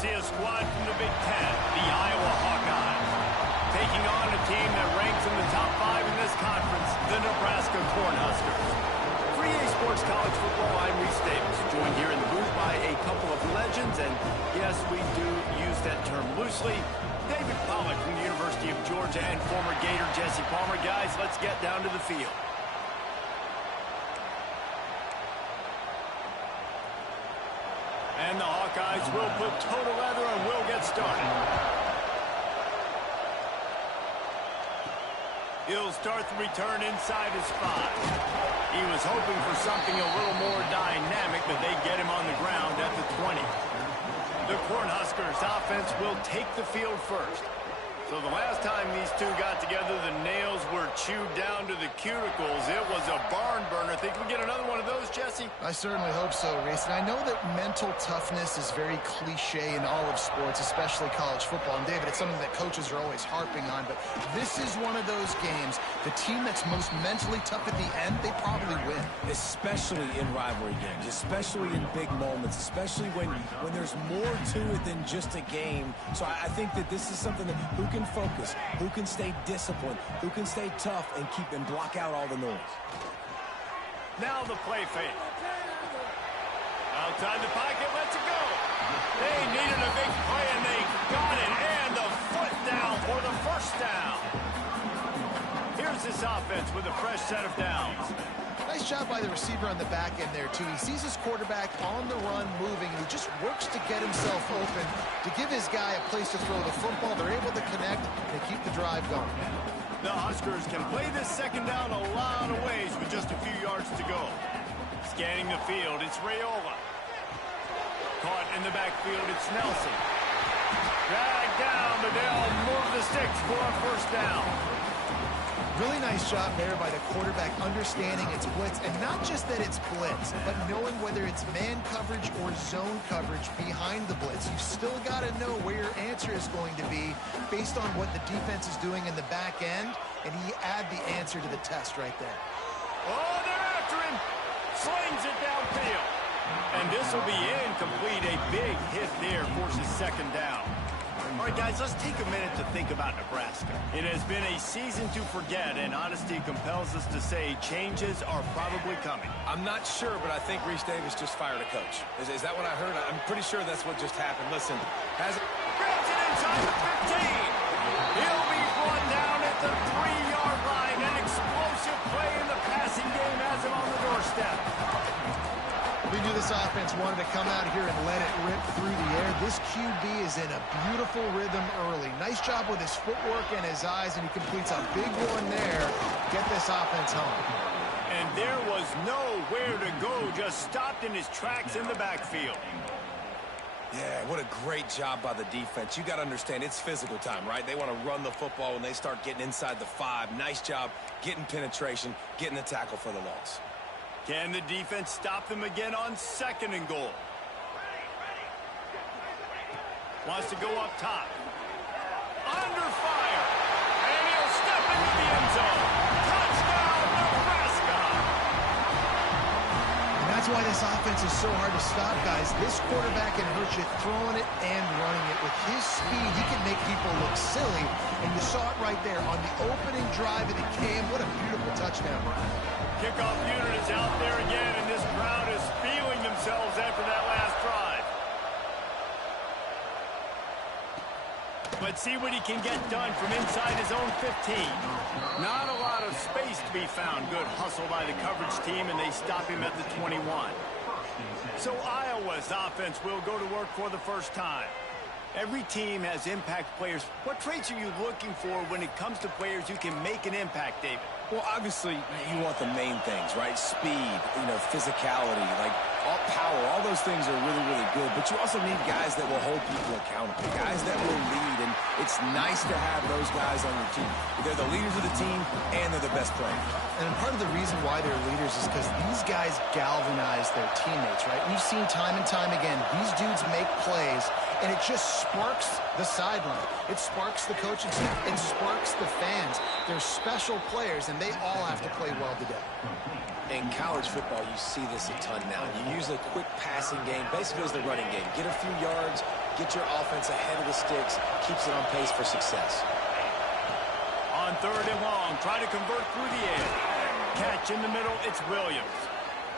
see a squad from the Big Ten, the Iowa Hawkeyes, taking on a team that ranks in the top 5 in this conference, the Nebraska Cornhuskers. For EA Sports College Football, I'm Reese Davis, joined here in the booth by a couple of legends, and yes, we do use that term loosely. David Pollack from the University of Georgia and former Gator Jesse Palmer. Guys, let's get down to the field. And the Hawkeyes will put total leather and will get started. He'll start the return inside his 5. He was hoping for something a little more dynamic, but they get him on the ground at the 20. The Cornhuskers offense will take the field first. So the last time these two got together, the nails were chewed down to the cuticles. It was a barn burner. Think we get another one of those, Jesse? I certainly hope so, Reese. And I know that mental toughness is very cliche in all of sports, especially college football. And David, it's something that coaches are always harping on. But this is one of those games. The team that's most mentally tough at the end, they probably win. Especially in rivalry games, especially in big moments, especially when there's more to it than just a game. So I think that this is something that who can focus, who can stay disciplined, who can stay tough and keep and block out all the noise. Now the play fake. Outside the pocket, lets it go. They needed a big play and they got it. And the foot down for the first down. Here's this offense with a fresh set of downs. Nice job by the receiver on the back end there, too. He sees his quarterback on the run moving, and he just works to get himself open to give his guy a place to throw the football. They're able to connect and keep the drive going. The Huskers can play this second down a lot of ways with just a few yards to go. Scanning the field, it's Raiola. Caught in the backfield, it's Nelson. Dragged down, but they'll move the sticks for a first down. Really nice job there by the quarterback understanding it's blitz, and not just that it's blitz, but knowing whether it's man coverage or zone coverage behind the blitz. You still got to know where your answer is going to be based on what the defense is doing in the back end, and he add the answer to the test right there. Oh, they're after him. Slings it downfield. And this will be incomplete. A big hit there forces second down. All right, guys, let's take a minute to think about Nebraska. It has been a season to forget, and honesty compels us to say changes are probably coming. I'm not sure, but I think Reese Davis just fired a coach. Is that what I heard? I'm pretty sure that's what just happened. Listen, grabs it inside the 15. He'll be run down at the 3-yard line. An explosive play in the passing game has him on the doorstep. We knew this offense wanted to come out here and let it rip through the air. This QB is in a beautiful rhythm early. Nice job with his footwork and his eyes, and he completes a big one there. Get this offense home. And there was nowhere to go, just stopped in his tracks in the backfield. Yeah, what a great job by the defense. You got to understand, it's physical time, right? They want to run the football when they start getting inside the 5. Nice job getting penetration, getting the tackle for the loss. Can the defense stop them again on 2nd and goal? Wants to go up top. Under fire. And he'll step into the end zone. Touchdown, Nebraska! And that's why this offense is so hard to stop, guys. This quarterback can hurt you throwing it and running it. With his speed, he can make people look silly. And you saw it right there on the opening drive of the game. What a beautiful touchdown. Kickoff unit is out there again, and this crowd is feeling themselves after that last drive. Let's see what he can get done from inside his own 15. Not a lot of space to be found. Good hustle by the coverage team, and they stop him at the 21. So Iowa's offense will go to work for the first time. Every team has impact players. What traits are you looking for when it comes to players who can make an impact, David? Well, obviously, you want the main things, right? Speed, physicality, like all power, all those things are really, really good. But you also need guys that will hold people accountable, guys that will lead. And it's nice to have those guys on your team. They're the leaders of the team, and they're the best players. And part of the reason why they're leaders is because these guys galvanize their teammates, right? We've seen time and time again, these dudes make plays, and it just sparks the sideline. It sparks the coaching staff. It sparks the fans. They're special players, and they all have to play well today. In college football, you see this a ton now. You use a quick passing game, basically as the running game. Get a few yards, get your offense ahead of the sticks, keeps it on pace for success. On 3rd and long, try to convert through the air. Catch in the middle, it's Williams.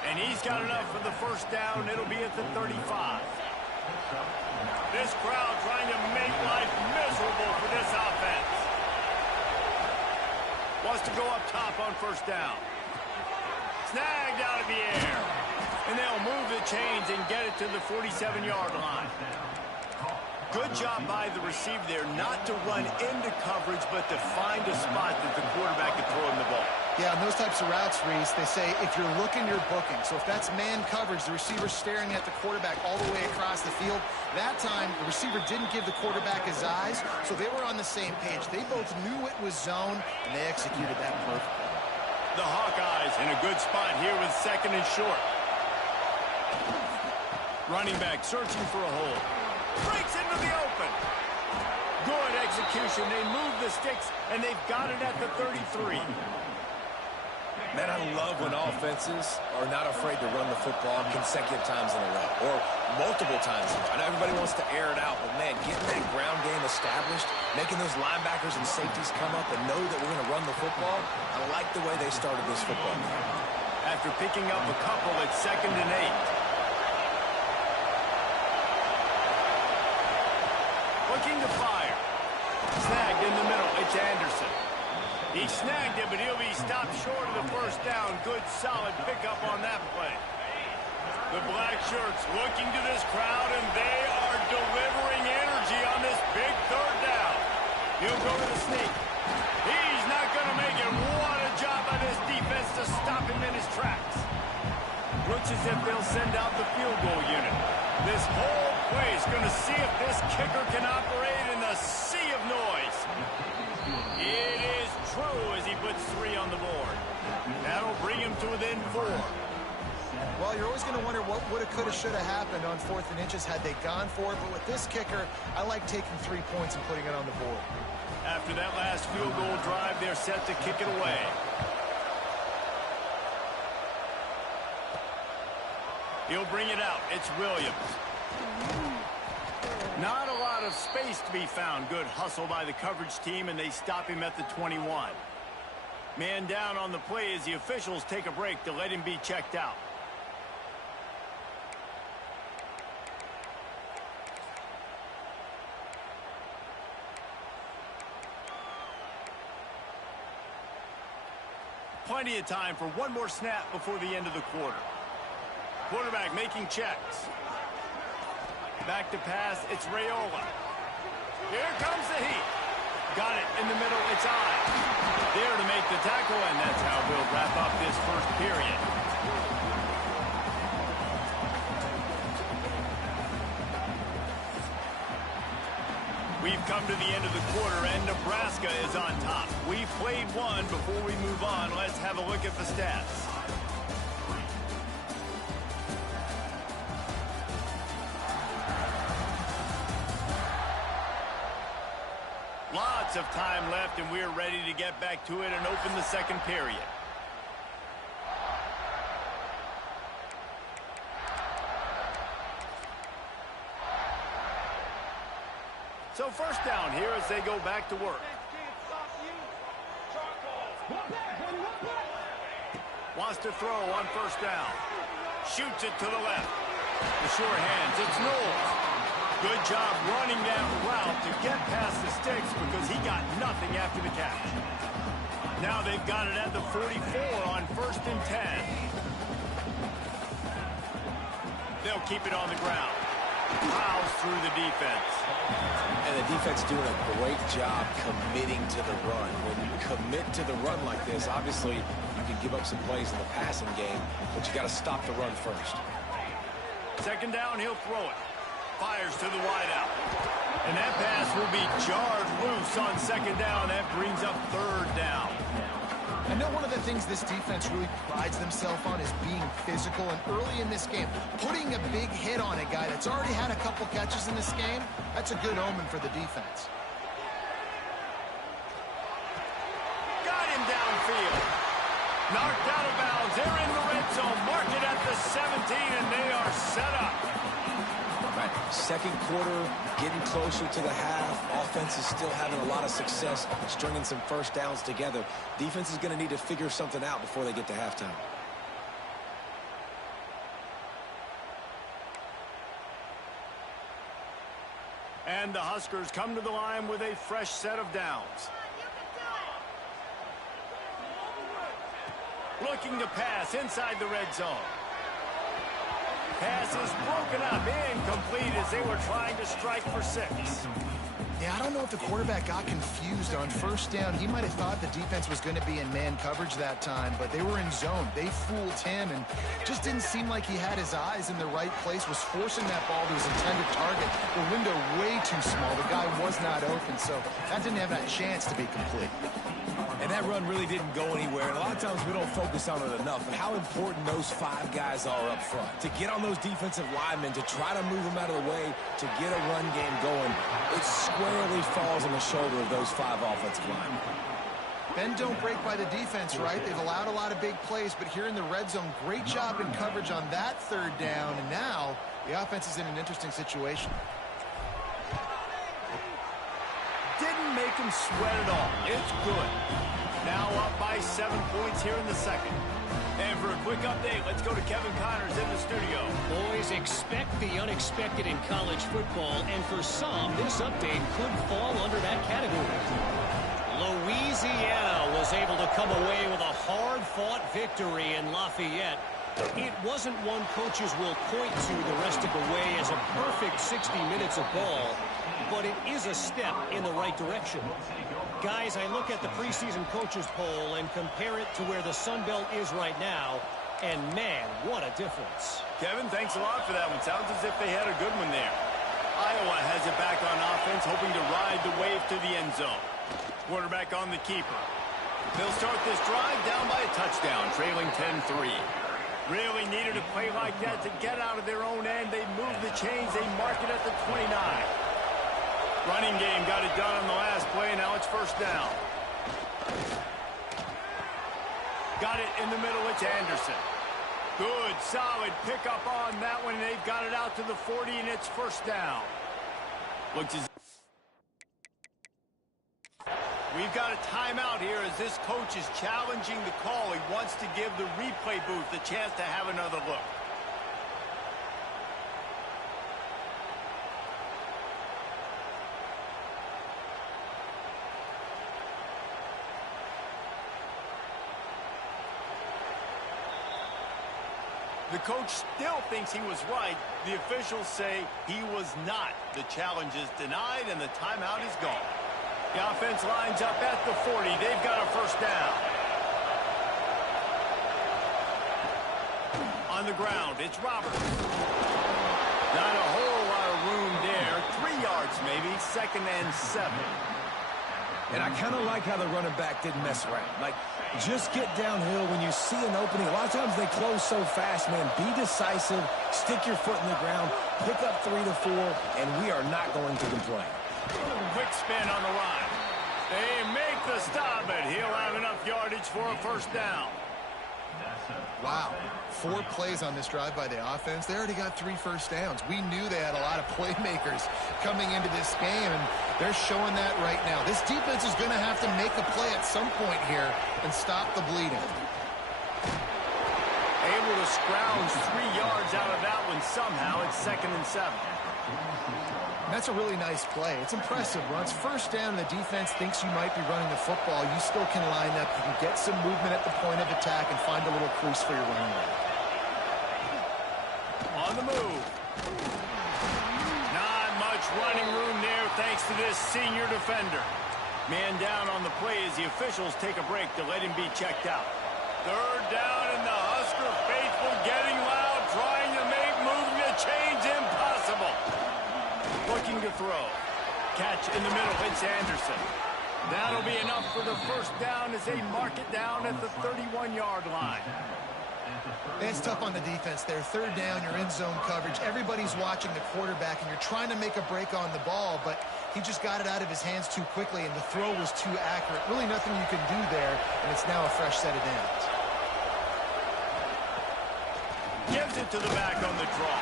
And he's got enough for the first down. It'll be at the 35. This crowd trying to make life miserable for this offense. Wants to go up top on 1st down. Snagged out of the air. And they'll move the chains and get it to the 47-yard line. Good job by the receiver there, not to run into coverage, but to find a spot that the quarterback can throw him the ball. Yeah, on those types of routes, Reese, they say if you're looking, you're booking. So if that's man coverage, the receiver's staring at the quarterback all the way across the field. That time, the receiver didn't give the quarterback his eyes, so they were on the same page. They both knew it was zone, and they executed that perfectly. The Hawkeyes in a good spot here with 2nd and short. Running back searching for a hole. Breaks into the open. Good execution. They move the sticks, and they've got it at the 33. Man, I love when offenses are not afraid to run the football consecutive times in a row or multiple times in a row. I know everybody wants to air it out, but, man, getting that ground game established, making those linebackers and safeties come up and know that we're going to run the football, I like the way they started this football game. After picking up a couple at 2nd and 8. Looking to fire. Snagged in the middle. It's Anderson. He snagged it, but he'll be stopped short of the first down. Good, solid pickup on that play. The black shirts looking to this crowd, and they are delivering energy on this big 3rd down. He'll go to the sneak. He's not going to make it. What a job by this defense to stop him in his tracks. Looks as if they'll send out the field goal unit. This whole play is going to see if this kicker can operate in the sea of noise. It is true as he puts 3 on the board. That'll bring him to within 4. Well, you're always going to wonder what woulda, coulda, shoulda happened on 4th and inches had they gone for it. But with this kicker, I like taking 3 points and putting it on the board. After that last field goal drive, they're set to kick it away. He'll bring it out. It's Williams. Not a lot of space to be found. Good hustle by the coverage team, and they stop him at the 21. Man down on the play as the officials take a break to let him be checked out. Plenty of time for one more snap before the end of the quarter. Quarterback making checks. Back to pass, it's Raiola. Here comes the heat. Got it in the middle, it's I. There to make the tackle, and that's how we'll wrap up this first period. We've come to the end of the quarter, and Nebraska is on top. We've played one. Before we move on, let's have a look at the stats. Lots of time left, and we're ready to get back to it and open the second period. So first down here as they go back to work. Wants to throw on first down. Shoots it to the left. The sure hands, it's Knowles. Good job running that route to get past the sticks because he got nothing after the catch. Now they've got it at the 44 on 1st and 10. They'll keep it on the ground. Plows through the defense. And the defense doing a great job committing to the run. When you commit to the run like this, obviously you can give up some plays in the passing game, but you got to stop the run first. Second down, he'll throw it. Fires to the wideout. And that pass will be jarred loose on second down. That brings up 3rd down. I know one of the things this defense really prides themselves on is being physical, and early in this game, putting a big hit on a guy that's already had a couple catches in this game, that's a good omen for the defense. Got him downfield. Knocked out of bounds. They're in the red zone. Mark it at the 17, and they are set up. Right. Second quarter, getting closer to the half. Offense is still having a lot of success stringing some first downs together. Defense is going to need to figure something out before they get to halftime. And the Huskers come to the line with a fresh set of downs. Looking to pass inside the red zone. Pass is broken up, incomplete as they were trying to strike for 6. Yeah, I don't know if the quarterback got confused on first down. He might have thought the defense was going to be in man coverage that time, but they were in zone. They fooled him and just didn't seem like he had his eyes in the right place, was forcing that ball to his intended target. The window way too small. The guy was not open, so that didn't have that chance to be complete. And that run really didn't go anywhere. And a lot of times we don't focus on it enough. But how important those 5 guys are up front. To get on those defensive linemen, to try to move them out of the way, to get a run game going. It squarely falls on the shoulder of those 5 offensive linemen. Bend don't break by the defense, right? They've allowed a lot of big plays, but here in the red zone, great job in coverage on that third down. And now the offense is in an interesting situation. Didn't make him sweat at all. It's good. Now up by 7 points here in the second. And for a quick update, let's go to Kevin Connors in the studio. Boys, expect the unexpected in college football, and for some, this update could fall under that category. Louisiana was able to come away with a hard-fought victory in Lafayette. It wasn't one coaches will point to the rest of the way as a perfect 60 minutes of ball, but it is a step in the right direction. Guys, I look at the preseason coaches poll and compare it to where the Sun Belt is right now, and man, what a difference. Kevin, thanks a lot for that one. Sounds as if they had a good one there. Iowa has it back on offense, hoping to ride the wave to the end zone. Quarterback on the keeper. They'll start this drive down by a touchdown, trailing 10-3. Really needed a play like that to get out of their own end. They move the chains. They mark it at the 29. Running game got it done on the last play. Now it's first down. Got it in the middle. It's Anderson. Good, solid pickup on that one. They've got it out to the 40, and it's first down. Looks as we've got a timeout here as this coach is challenging the call. He wants to give the replay booth the chance to have another look. The coach still thinks he was right. The officials say he was not. The challenge is denied, and the timeout is gone. The offense lines up at the 40. They've got a first down. On the ground, it's Roberts. Not a whole lot of room there. 3 yards maybe, 2nd and 7. And I kind of like how the running back didn't mess around. Like, just get downhill when you see an opening. A lot of times they close so fast, man. Be decisive, stick your foot in the ground, pick up 3 to 4, and we are not going to complain. Quick spin on the line. They make the stop, but he'll have enough yardage for a first down. Wow. 4 plays on this drive by the offense. They already got 3 first downs. We knew they had a lot of playmakers coming into this game, and they're showing that right now. This defense is going to have to make a play at some point here and stop the bleeding. Able to scrounge 3 yards out of that one somehow. It's 2nd and 7. That's a really nice play. It's impressive. Once first down, the defense thinks you might be running the football. You still can line up. You can get some movement at the point of attack and find a little crease for your running back. On the move. Not much running room there thanks to this senior defender. Man down on the play as the officials take a break to let him be checked out. 3rd down, and the Husker faithful getting loud, trying to make moving the chains impossible. Looking to throw. Catch in the middle. It's Anderson. That'll be enough for the first down as they mark it down at the 31-yard line. It's tough on the defense there. 3rd down, you're in zone coverage. Everybody's watching the quarterback, and you're trying to make a break on the ball, but he just got it out of his hands too quickly, and the throw was too accurate. Really nothing you can do there, and it's now a fresh set of downs. Gives it to the back on the draw.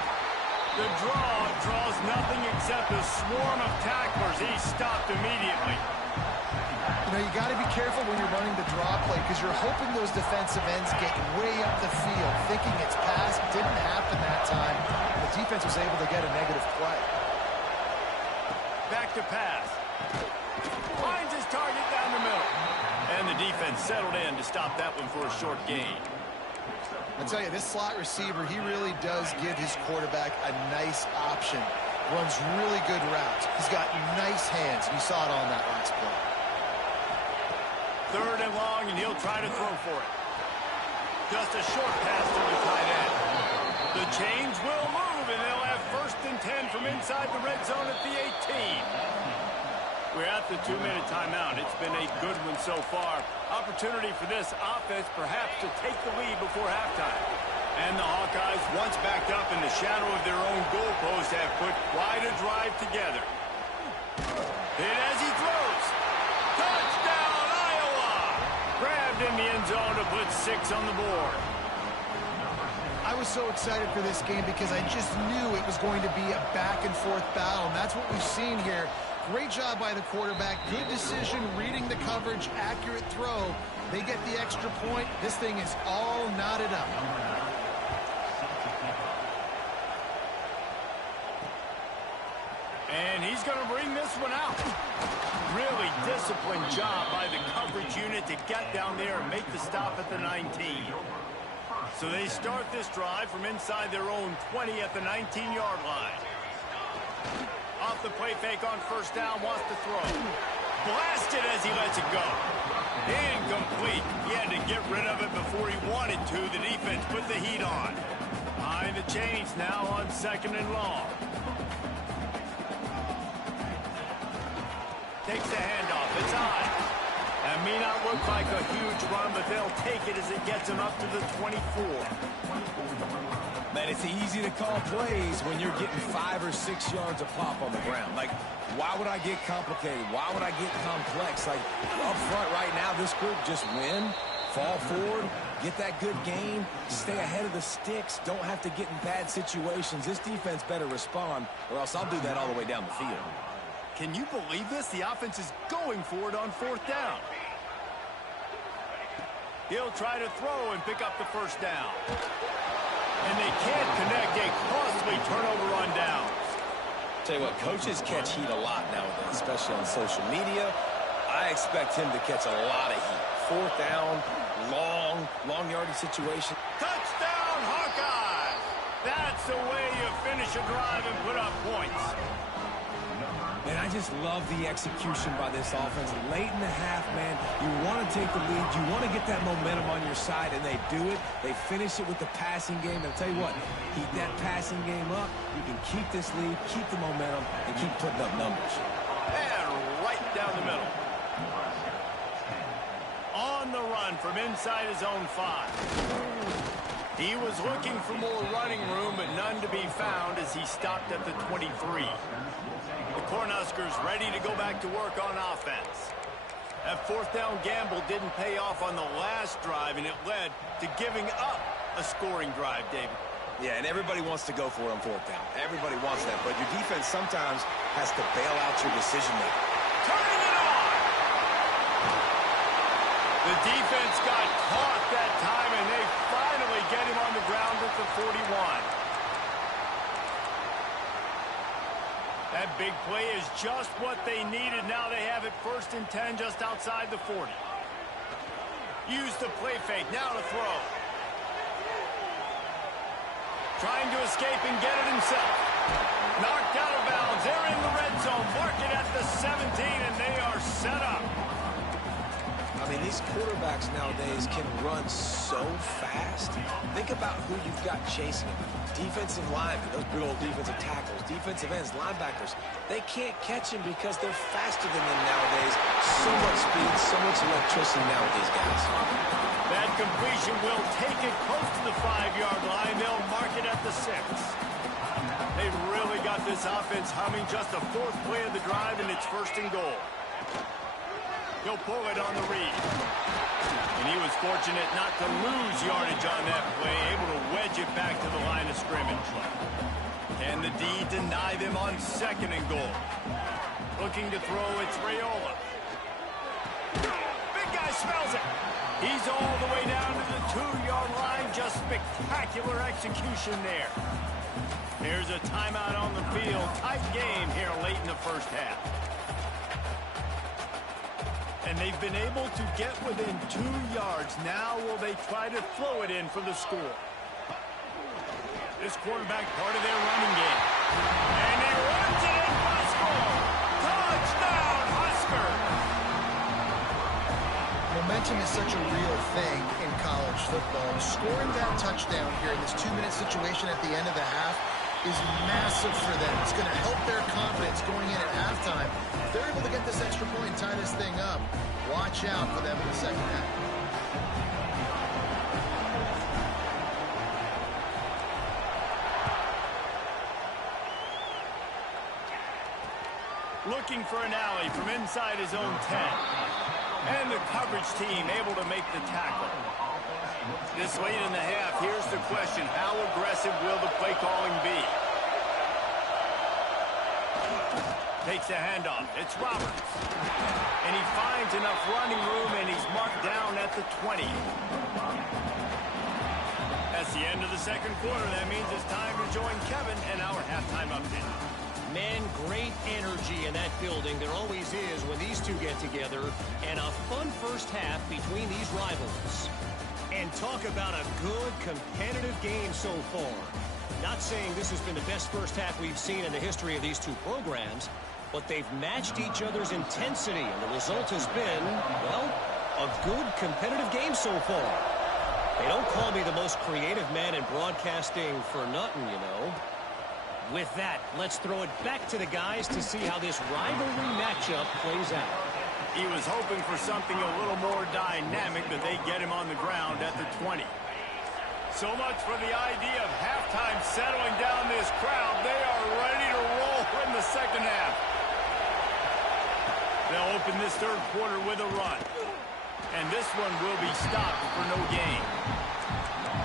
The draw draws nothing except a swarm of tacklers. He's stopped immediately. You know, you got to be careful when you're running the draw play because you're hoping those defensive ends get way up the field, thinking it's pass. Didn't happen that time. The defense was able to get a negative play. Back to pass. Finds his target down the middle. And the defense settled in to stop that one for a short gain. I tell you, this slot receiver, he really does give his quarterback a nice option. Runs really good routes. He's got nice hands. You saw it on that last play. 3rd and long, and he'll try to throw for it. Just a short pass to the tight end. The chains will move, and they'll have 1st and 10 from inside the red zone at the 18. We're at the 2-minute timeout. It's been a good one so far. Opportunity for this offense perhaps to take the lead before halftime. And the Hawkeyes, once backed up in the shadow of their own goalpost, have put quite a drive together. Hit as he throws. Touchdown, Iowa! Grabbed in the end zone to put 6 on the board. I was so excited for this game because I just knew it was going to be a back-and-forth battle, and that's what we've seen here. Great job by the quarterback. Good decision, reading the coverage, accurate throw. They get the extra point. This thing is all knotted up. And he's going to bring this one out. Really disciplined job by the coverage unit to get down there and make the stop at the 19. So they start this drive from inside their own 20 at the 19-yard line. Off the play fake on 1st down, wants to throw. Blasted as he lets it go. Incomplete. He had to get rid of it before he wanted to. The defense put the heat on. Behind the chains now on 2nd and long. Takes the handoff. It's high. That may not look like a huge run, but they'll take it as it gets them up to the 24. Man, it's easy to call plays when you're getting 5 or 6 yards of pop on the ground. Like, why would I get complicated? Why would I get complex? Like, up front right now, this group just win, fall forward, get that good gain, stay ahead of the sticks, don't have to get in bad situations. This defense better respond, or else I'll do that all the way down the field. Can you believe this? The offense is going for it on 4th down. He'll try to throw and pick up the 1st down. And they can't connect a costly turnover on downs. Tell you what, coaches catch heat a lot nowadays, especially on social media. I expect him to catch a lot of heat. 4th down, long yardage situation. Touchdown, Hawkeyes! That's the way you finish a drive and put up points. And I just love the execution by this offense. Late in the half, man, you want to take the lead. You want to get that momentum on your side, and they do it. They finish it with the passing game. I'll tell you what, keep that passing game up. You can keep this lead, keep the momentum, and keep putting up numbers. And right down the middle. On the run from inside his own 5. He was looking for more running room, but none to be found as he stopped at the 23. The Cornhuskers ready to go back to work on offense. That 4th down gamble didn't pay off on the last drive, and it led to giving up a scoring drive, David. Yeah, and everybody wants to go for it on 4th down. Everybody wants that, but your defense sometimes has to bail out your decision-making. Turning it on! The defense got caught that time, and they finally get him on the ground at the 41. That big play is just what they needed. Now they have it 1st and 10 just outside the 40. Use the play fake. Now to throw. Trying to escape and get it himself. Knocked out of bounds. They're in the red zone. Mark it at the 17, and they are set up. I mean, these quarterbacks nowadays can run so fast. Think about who you've got chasing them. Defensive linemen, those big old defensive tackles, defensive ends, linebackers. They can't catch them because they're faster than them nowadays. So much speed, so much electricity now with these guys. That completion will take it close to the 5-yard line. They'll mark it at the 6. They've really got this offense humming. Just the 4th play of the drive, and it's 1st and goal. He'll pull it on the read. And he was fortunate not to lose yardage on that play, able to wedge it back to the line of scrimmage. Can Can the D deny them on 2nd and goal? Looking to throw, it's Raiola. Big guy smells it. He's all the way down to the 2-yard line. Just spectacular execution there. There's a timeout on the field. Tight game here late in the first half. And they've been able to get within 2 yards. Now will they try to throw it in for the score? This quarterback part of their running game. And he runs it in for a score. Touchdown, Huskers! Momentum is such a real thing in college football. Scoring that touchdown here in this 2-minute situation at the end of the half is massive for them. It's going to help their confidence going in at halftime. If they're able to get this extra point and tie this thing up, watch out for them in the second half. Looking for an alley from inside his own 10. And the coverage team able to make the tackle. This late in the half, here's the question. How aggressive will the play calling be? Takes the handoff. It's Roberts. And he finds enough running room, and he's marked down at the 20. That's the end of the second quarter. That means it's time to join Kevin and our halftime update. Man, great energy in that building. There always is when these two get together. And a fun first half between these rivals. And talk about a good, competitive game so far. Not saying this has been the best first half we've seen in the history of these two programs, but they've matched each other's intensity, and the result has been, well, a good, competitive game so far. They don't call me the most creative man in broadcasting for nothing, you know. With that, let's throw it back to the guys to see how this rivalry matchup plays out. He was hoping for something a little more dynamic, but they get him on the ground at the 20. So much for the idea of halftime settling down this crowd. They are ready to roll in the second half. They'll open this third quarter with a run. And this one will be stopped for no gain.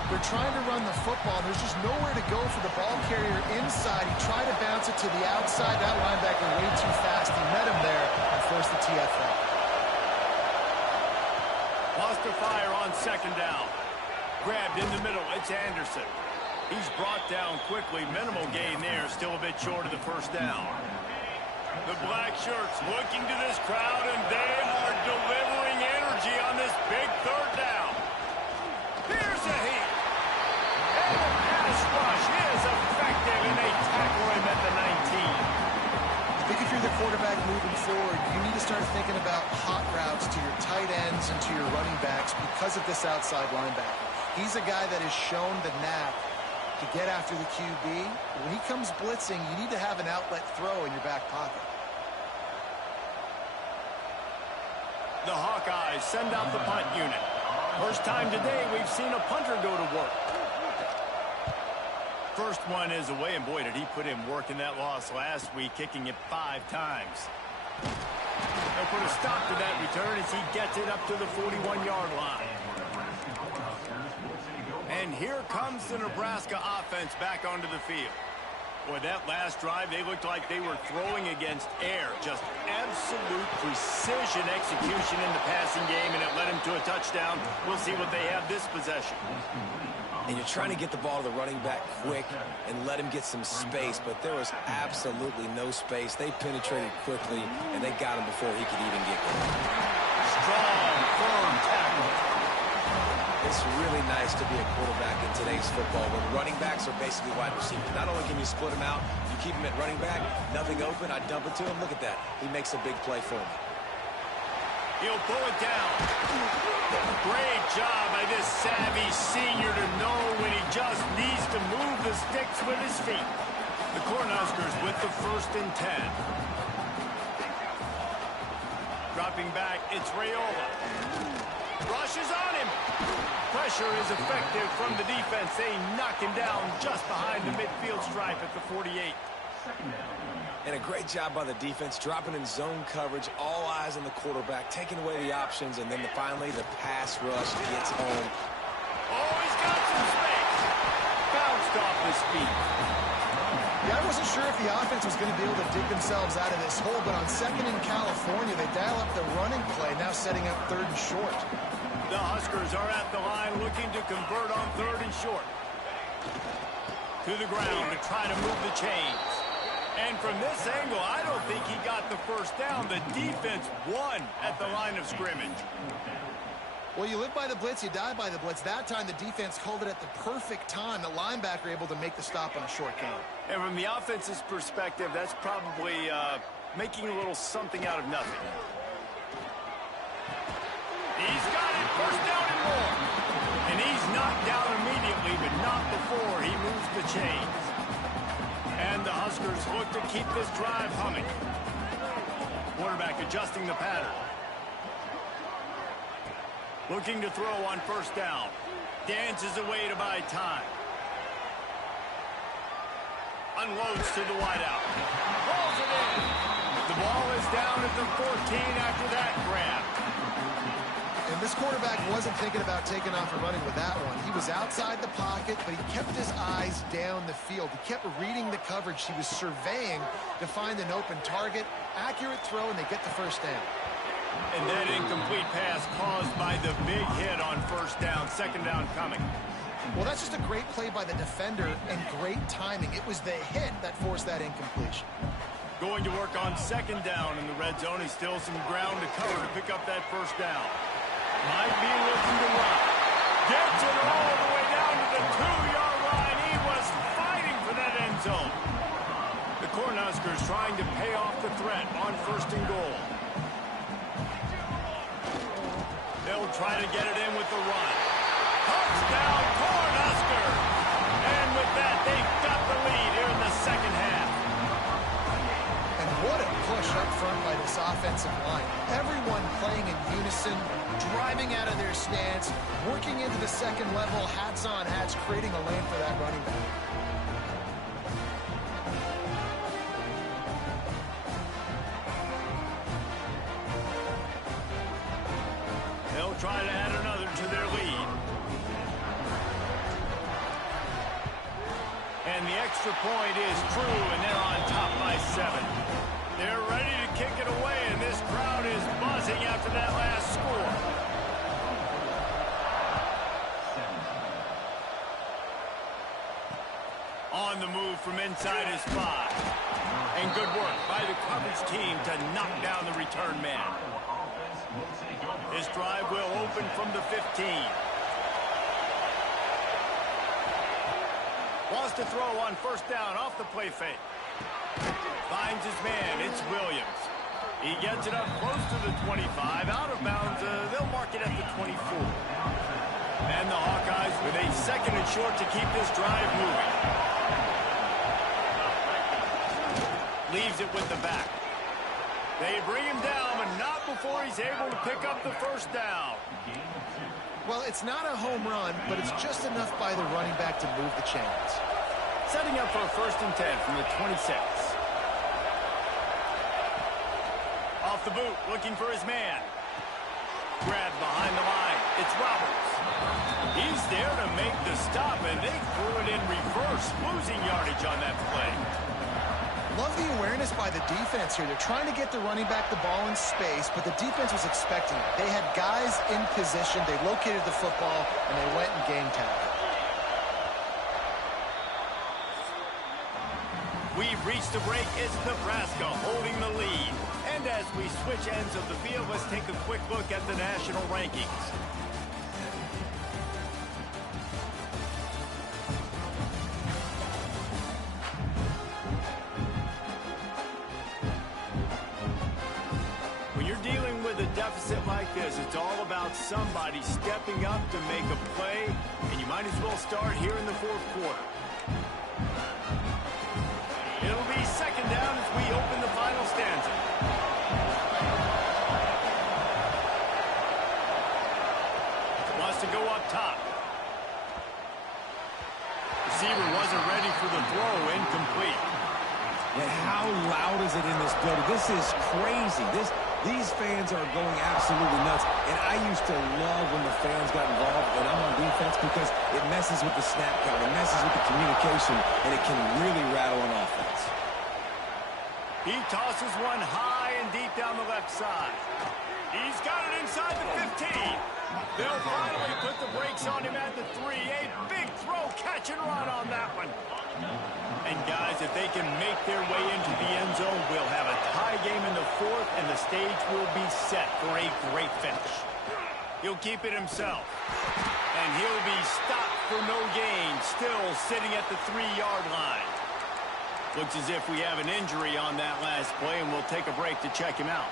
They're trying to run the football. There's just nowhere to go for the ball carrier inside. He tried to bounce it to the outside. That linebacker way too fast. He met him there and forced the TFL. Lost to fire on 2nd down. Grabbed in the middle. It's Anderson. He's brought down quickly. Minimal gain there. Still a bit short of the first down. The black shirts looking to this crowd, and they are delivering energy on this big third down. Here's a heat. And the pass rush is effective, and they tackle him at the 19. I think if you're the quarterback moving forward, you need to start thinking about hot routes to your tight ends and to your running backs because of this outside linebacker. He's a guy that has shown the knack to get after the QB. When he comes blitzing, you need to have an outlet throw in your back pocket. The Hawkeyes send out the punt unit. First time today we've seen a punter go to work. First one is away, and boy, did he put in work in that loss last week, kicking it 5 times. They'll put a stop to that return as he gets it up to the 41-yard line. And here comes the Nebraska offense back onto the field. Boy, that last drive, they looked like they were throwing against air. Just absolute precision execution in the passing game, and it led him to a touchdown. We'll see what they have this possession. And you're trying to get the ball to the running back quick and let him get some space, but there was absolutely no space. They penetrated quickly, and they got him before he could even get going. Strong, firm tackle. It's really nice to be a quarterback in today's football when running backs are basically wide receivers. Not only can you split them out, you keep him at running back, nothing open, I dump it to him. Look at that. He makes a big play for me. He'll pull it down. Great job by this savvy senior to know when he just needs to move the sticks with his feet. The Cornhuskers with the 1st and 10. Dropping back, it's Raiola. Rushes on him. Pressure is effective from the defense. They knock him down just behind the midfield stripe at the 48. And a great job by the defense, dropping in zone coverage, all eyes on the quarterback, taking away the options, and then finally the pass rush gets home. Oh, he's got some space. Bounced off his feet. You ever wasn't sure if the offense was going to be able to dig themselves out of this hole, but on second in California, they dial up the running play, now setting up third and short. The Huskers are at the line looking to convert on third and short. To the ground to try to move the chains. And from this angle, I don't think he got the first down. The defense won at the line of scrimmage. Well, you live by the blitz, you die by the blitz. That time, the defense called it at the perfect time. The linebacker able to make the stop on a short gain. And from the offense's perspective, that's probably making a little something out of nothing. He's got it, first down and more. And he's knocked down immediately, but not before he moves the chains. And the Huskers look to keep this drive humming. Quarterback adjusting the pattern. Looking to throw on first down. Dances away to buy time. Unloads to the wideout. Rolls it in. The ball is down at the 14 after that grab. And this quarterback wasn't thinking about taking off and running with that one. He was outside the pocket, but he kept his eyes down the field. He kept reading the coverage. He was surveying to find an open target. Accurate throw, and they get the first down. And that incomplete pass caused by the big hit on first down, second down coming. Well, that's just a great play by the defender and great timing. It was the hit that forced that incompletion. Going to work on second down in the red zone. He's still some ground to cover to pick up that first down. Might be looking to run. Gets it all the way down to the 2-yard line. He was fighting for that end zone. The Cornhuskers trying to pay off the threat on first and goal. They'll try to get it in with the run. Touchdown, Cornhuskers! And with that, they've got the lead here in the second half. And what a push up front by this offensive line. Everyone playing in unison, driving out of their stance, working into the second level, hats on hats, creating a lane for that running back. They'll try to add another to their lead. And the extra point is true, and they're on top by 7. They're ready to kick it away, and this crowd is buzzing after that last score. On the move from inside his 5. And good work by the coverage team to knock down the return man. This drive will open from the 15. Wants to throw on first down off the play fake. Finds his man. It's Williams. He gets it up close to the 25. Out of bounds. They'll mark it at the 24. And the Hawkeyes with a second and short to keep this drive moving. Leaves it with the back. They bring him down, but not before he's able to pick up the first down. Well, it's not a home run, but it's just enough by the running back to move the chains. Setting up for a 1st and 10 from the 26. Off the boot, looking for his man. Grabbed behind the line. It's Roberts. He's there to make the stop, and they threw it in reverse, losing yardage on that play. Love the awareness by the defense here. They're trying to get the running back the ball in space, but the defense was expecting it. They had guys in position. They located the football, and they went and game tagged it. We've reached the break. It's Nebraska holding the lead. And as we switch ends of the field, let's take a quick look at the national rankings. Deficit like this, it's all about somebody stepping up to make a play, and you might as well start here in the 4th quarter. It'll be second down as we open the final stanza. Wants to go up top. Receiver wasn't ready for the throw, incomplete. And how loud is it in this building? This is crazy. These fans are going absolutely nuts. And I used to love when the fans got involved, and I'm on defense because it messes with the snap count, it messes with the communication, and it can really rattle an offense. He tosses one high and deep down the left side. He's got it inside the 15. They'll finally put the brakes on him at the 3. A big throw, catch and run on that one. And guys, if they can make their way into the end zone, we'll have a tie game in the 4th, and the stage will be set for a great finish. He'll keep it himself. And he'll be stopped for no gain, still sitting at the 3-yard line. Looks as if we have an injury on that last play, and we'll take a break to check him out.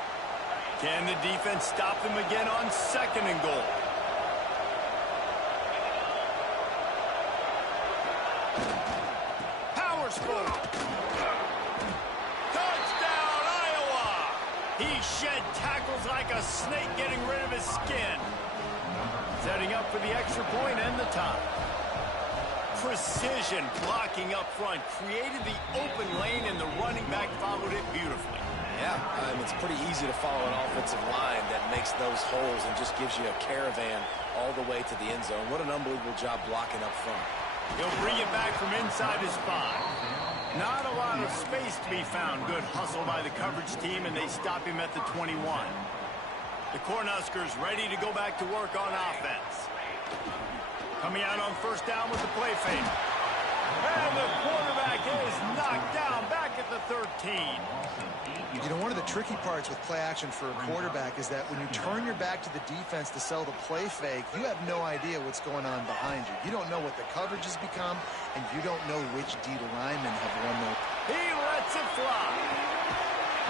Can the defense stop him again on 2nd and goal? Power score. Touchdown, Iowa! He shed tackles like a snake, getting rid of his skin. Setting up for the extra point and the tie. Precision blocking up front, created the open lane, and the running back followed it beautifully. Yeah, it's pretty easy to follow an offensive line that makes those holes and just gives you a caravan all the way to the end zone. What an unbelievable job blocking up front. He'll bring it back from inside his 5. Not a lot of space to be found. Good hustle by the coverage team, and they stop him at the 21. The Cornhuskers ready to go back to work on offense. Coming out on 1st down with the play fake. And the quarterback is knocked down back at the 13. You know, one of the tricky parts with play action for a quarterback is that when you turn your back to the defense to sell the play fake, you have no idea what's going on behind you. You don't know what the coverage has become, and you don't know which D linemen have won those. He lets it fly.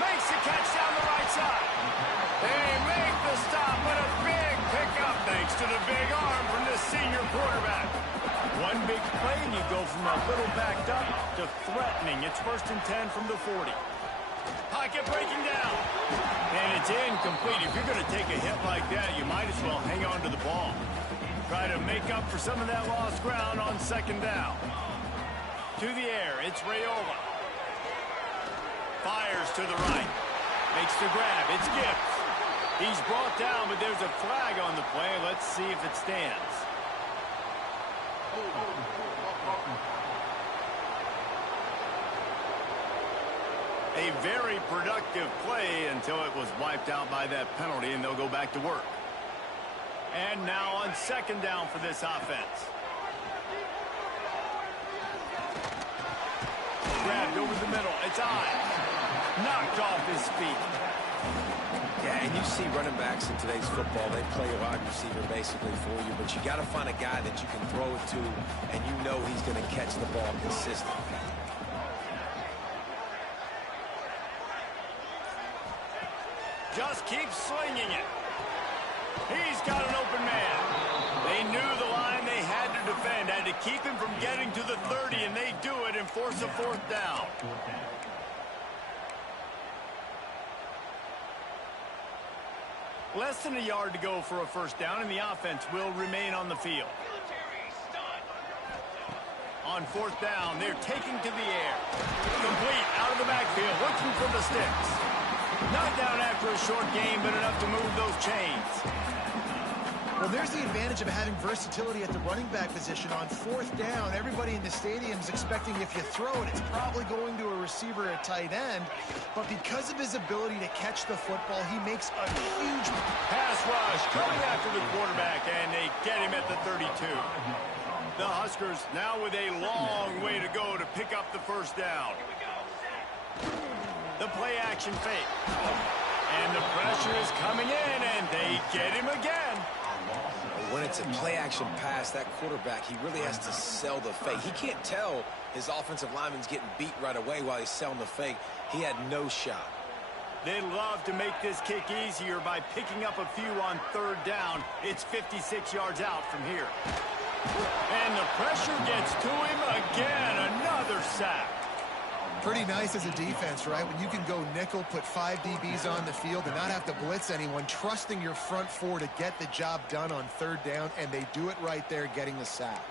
Makes the catch down the right side. They make the stop, but a big pickup thanks to the big arm from the senior quarterback. One big play, and you go from a little backed up to threatening. It's 1st and 10 from the 40. Pocket breaking down. And it's incomplete. If you're going to take a hit like that, you might as well hang on to the ball. Try to make up for some of that lost ground on 2nd down. To the air, it's Raiola. Fires to the right. Makes the grab. It's Gibbs. He's brought down, but there's a flag on the play. Let's see if it stands. A very productive play until it was wiped out by that penalty, and they'll go back to work. And now on 2nd down for this offense. Grabbed over the middle. It's Ives. Knocked off his feet. Yeah, and you see running backs in today's football, they play a wide receiver basically for you, but you got to find a guy that you can throw it to, and you know he's going to catch the ball consistently. Just keeps slinging it. He's got an open man. They knew the line they had to defend, had to keep him from getting to the 30, and they do it and force a 4th down. Less than a yard to go for a 1st down, and the offense will remain on the field. On 4th down, they're taking to the air. Complete out of the backfield, looking for the sticks. Not down after a short game, but enough to move those chains. Well, there's the advantage of having versatility at the running back position. On 4th down, everybody in the stadium is expecting if you throw it, it's probably going to a receiver at tight end. But because of his ability to catch the football, he makes a huge pass rush coming after the quarterback, and they get him at the 32. The Huskers now with a long way to go to pick up the 1st down. The play action fake. And the pressure is coming in, and they get him again. When it's a play-action pass, that quarterback, he really has to sell the fake. He can't tell his offensive lineman's getting beat right away while he's selling the fake. He had no shot. They'd love to make this kick easier by picking up a few on 3rd down. It's 56 yards out from here. And the pressure gets to him again. Another sack. Pretty nice as a defense, right? When you can go nickel, put 5 DBs on the field and not have to blitz anyone, trusting your front 4 to get the job done on 3rd down, and they do it right there, getting the sack.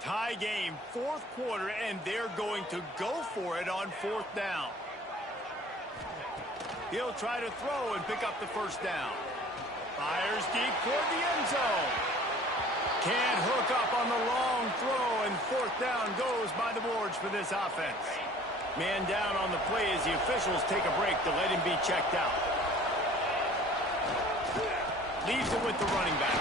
Tie game, 4th quarter, and they're going to go for it on 4th down. He'll try to throw and pick up the 1st down. Fires deep toward the end zone. Can't hook up on the long throw, and fourth down goes by the boards for this offense. Man down on the play as the officials take a break to let him be checked out. Leaves it with the running back.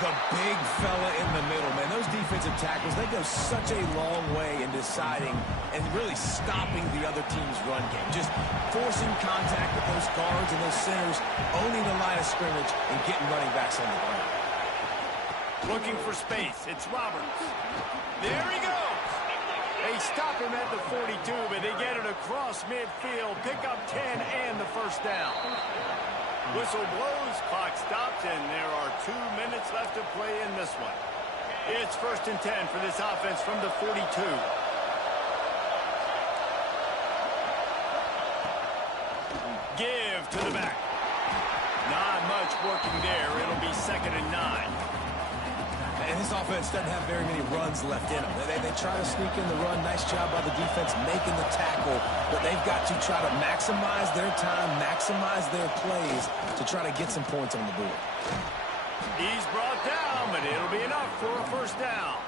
The big fella in the middle, man. Those defensive tackles, they go such a long way in deciding and really stopping the other team's run game. Just forcing contact with those guards and those centers, owning the line of scrimmage, and getting running backs on the ground. Looking for space. It's Roberts. There he goes. They stop him at the 42, but they get it across midfield. Pick up 10 and the first down. Whistle blows, clock stops, and there are 2 minutes left to play in this one. It's 1st and 10 for this offense from the 42. Give to the back. Not much working there. It'll be 2nd and 9. And this offense doesn't have very many runs left in them. They try to sneak in the run. Nice job by the defense making the tackle. But they've got to try to maximize their time, maximize their plays to try to get some points on the board. He's brought down, but it'll be enough for a first down.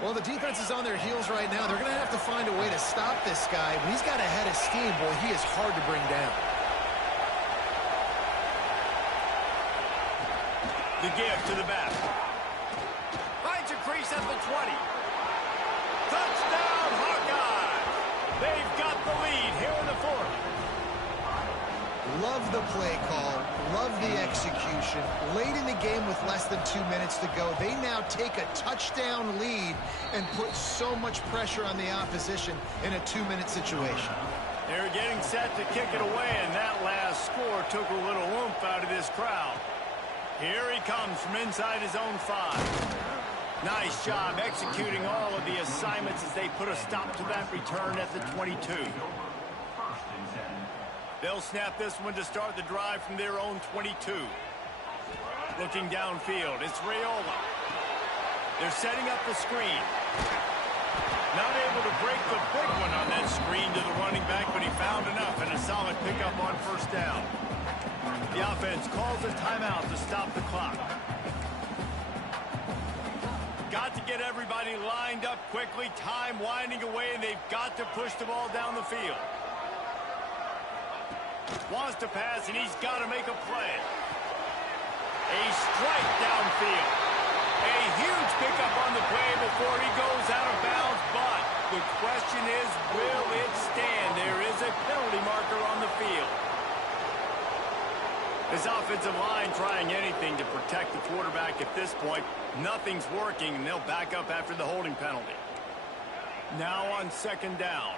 Well, the defense is on their heels right now. They're going to have to find a way to stop this guy. When he's got a head of steam, boy, he is hard to bring down. The give to the back. Finds a crease at the 20. Touchdown, Hawkeye! They've got the lead here in the 4th. Love the play call. Love the execution. Late in the game with less than 2 minutes to go, they now take a touchdown lead and put so much pressure on the opposition in a 2-minute situation. They're getting set to kick it away, and that last score took a little oomph out of this crowd. Here he comes from inside his own 5. Nice job executing all of the assignments as they put a stop to that return at the 22. They'll snap this one to start the drive from their own 22. Looking downfield, it's Raiola. They're setting up the screen. Not able to break the big one on that screen to the running back, but he found enough and a solid pickup on first down. The offense calls a timeout to stop the clock. Got to get everybody lined up quickly. Time winding away, and they've got to push the ball down the field. Wants to pass, and he's got to make a play. A strike downfield. A huge pickup on the play before he goes out of bounds, but the question is, will it stand? There is a penalty marker on the field. His offensive line trying anything to protect the quarterback at this point. Nothing's working, and they'll back up after the holding penalty. Now on 2nd down.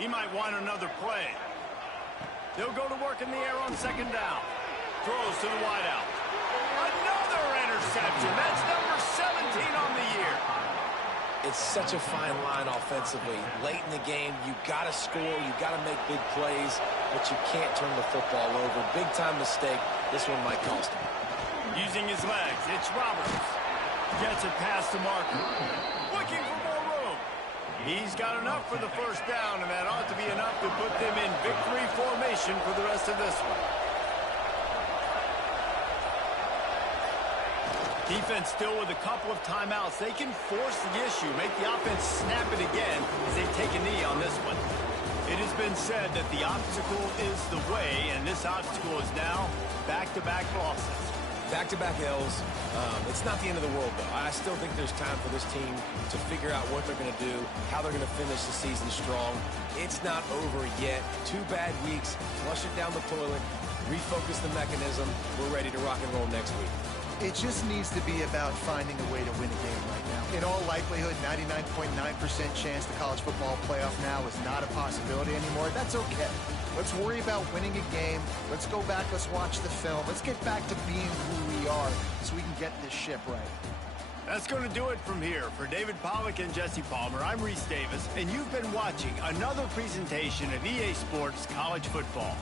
He might want another play. They'll go to work in the air on 2nd down. Throws to the wideout. Another interception. That's number 17 on the year. It's such a fine line offensively. Late in the game, you got to score, you got to make big plays, but you can't turn the football over. Big-time mistake. This one might cost him. Using his legs, it's Roberts. Gets it past the marker. Looking for more room. He's got enough for the first down, and that ought to be enough to put them in victory formation for the rest of this one. Defense still with a couple of timeouts. They can force the issue, make the offense snap it again as they take a knee on this one. It has been said that the obstacle is the way, and this obstacle is now back-to-back losses. Back-to-back L's. It's not the end of the world, though. I still think there's time for this team to figure out what they're going to do, how they're going to finish the season strong. It's not over yet. 2 bad weeks. Flush it down the toilet. Refocus the mechanism. We're ready to rock and roll next week. It just needs to be about finding a way to win a game right now. In all likelihood, 99.9% chance the college football playoff now is not a possibility anymore. That's okay. Let's worry about winning a game. Let's go back. Let's watch the film. Let's get back to being who we are so we can get this ship right. That's going to do it from here. For David Pollack and Jesse Palmer, I'm Reese Davis, and you've been watching another presentation of EA Sports College Football.